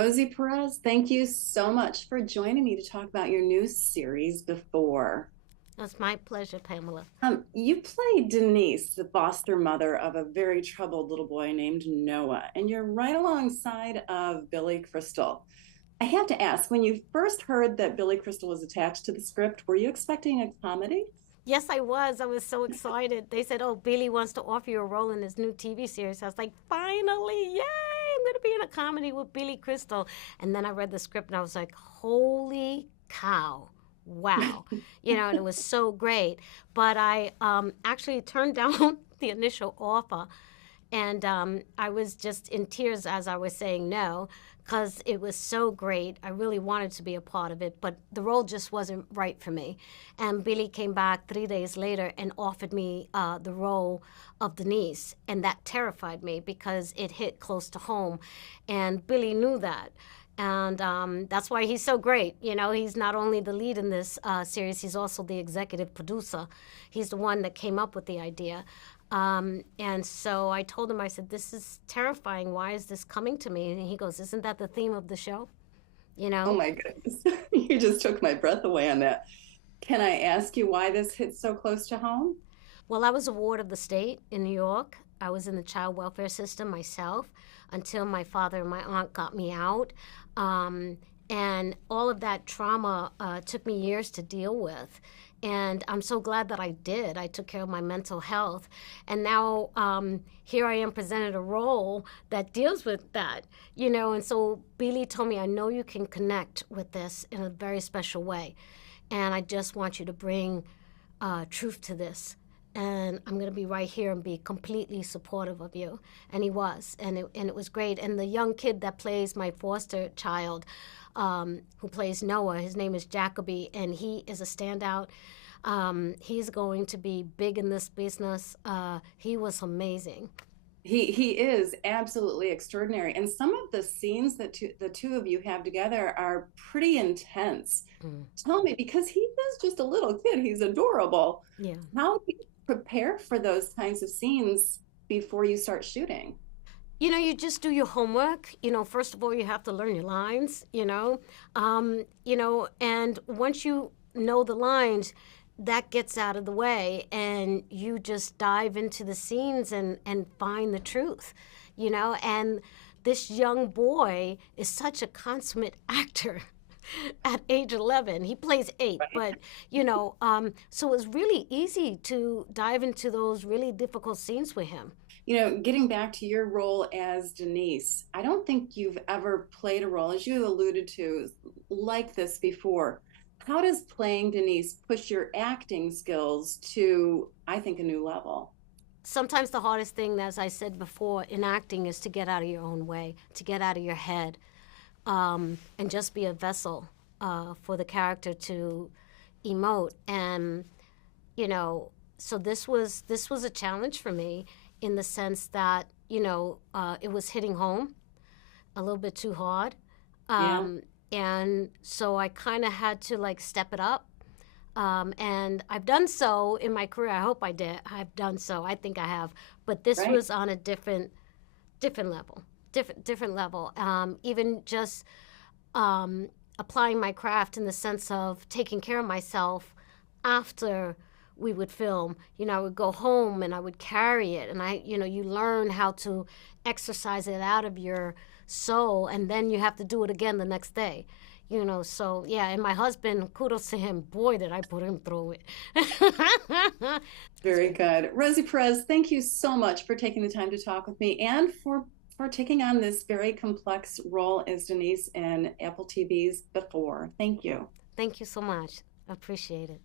Rosie Perez, thank you so much for joining me to talk about your new series, Before. It's my pleasure, Pamela. You play Denise, the foster mother of a very troubled little boy named Noah, and you're right alongside of Billy Crystal. I have to ask, when you first heard that Billy Crystal was attached to the script, were you expecting a comedy? Yes, I was. I was so excited. They said, "Oh, Billy wants to offer you a role in this new TV series." I was like, "Finally, yay! I'm going to be in a comedy with Billy Crystal." And then I read the script and I was like, "Holy cow. Wow." And it was so great. But I actually turned down the initial offer. And I was just in tears as I was saying no, because it was so great. I really wanted to be a part of it, but the role just wasn't right for me. And Billy came back 3 days later and offered me the role of Denise. And that terrified me because it hit close to home. And Billy knew that. And that's why he's so great. He's not only the lead in this series, he's also the executive producer. He's the one that came up with the idea. And so I told him, I said, "This is terrifying. Why is this coming to me?" And he goes, "Isn't that the theme of the show?" You Oh know? my goodness, you just took my breath away on that. Can I ask you why this hits so close to home? Well, I was a ward of the state in New York. I was in the child welfare system myself until my father and my aunt got me out. And all of that trauma took me years to deal with. And I'm so glad that I did. I took care of my mental health. And now here I am presented a role that deals with that. And so Billy told me, "I know you can connect with this in a very special way. And I just want you to bring truth to this. And I'm going to be right here and be completely supportive of you." And he was. And it was great. And the young kid that plays my foster child, who plays Noah, his name is Jacoby, and he is a standout. He's going to be big in this business. He was amazing. He is absolutely extraordinary, and some of the scenes that the two of you have together are pretty intense. Mm. Tell me, because he is just a little kid, he's adorable. Yeah. How do you prepare for those kinds of scenes before you start shooting? You just do your homework. First of all, you have to learn your lines. And once you know the lines, that gets out of the way, and you just dive into the scenes and find the truth. And this young boy is such a consummate actor. At age 11, he plays eight, but so it's really easy to dive into those really difficult scenes with him. Getting back to your role as Denise, I don't think you've ever played a role, as you alluded to, like this before. How does playing Denise push your acting skills to, I think, a new level? Sometimes the hardest thing, as I said before, in acting is to get out of your own way, to get out of your head, and just be a vessel for the character to emote. And so this was a challenge for me in the sense that it was hitting home a little bit too hard, Yeah, and so I kind of had to like step it up. And I've done so in my career. I hope I did. I've done so. I think I have. But this right. was on a different level, different level. Even just applying my craft in the sense of taking care of myself after we would film. I would go home and I would carry it, and you learn how to exercise it out of your soul, and then you have to do it again the next day. So yeah, and my husband, kudos to him. Boy, did I put him through it. Very good. Rosie Perez, thank you so much for taking the time to talk with me and for taking on this very complex role as Denise in Apple TV's Before. Thank you. Thank you so much. I appreciate it.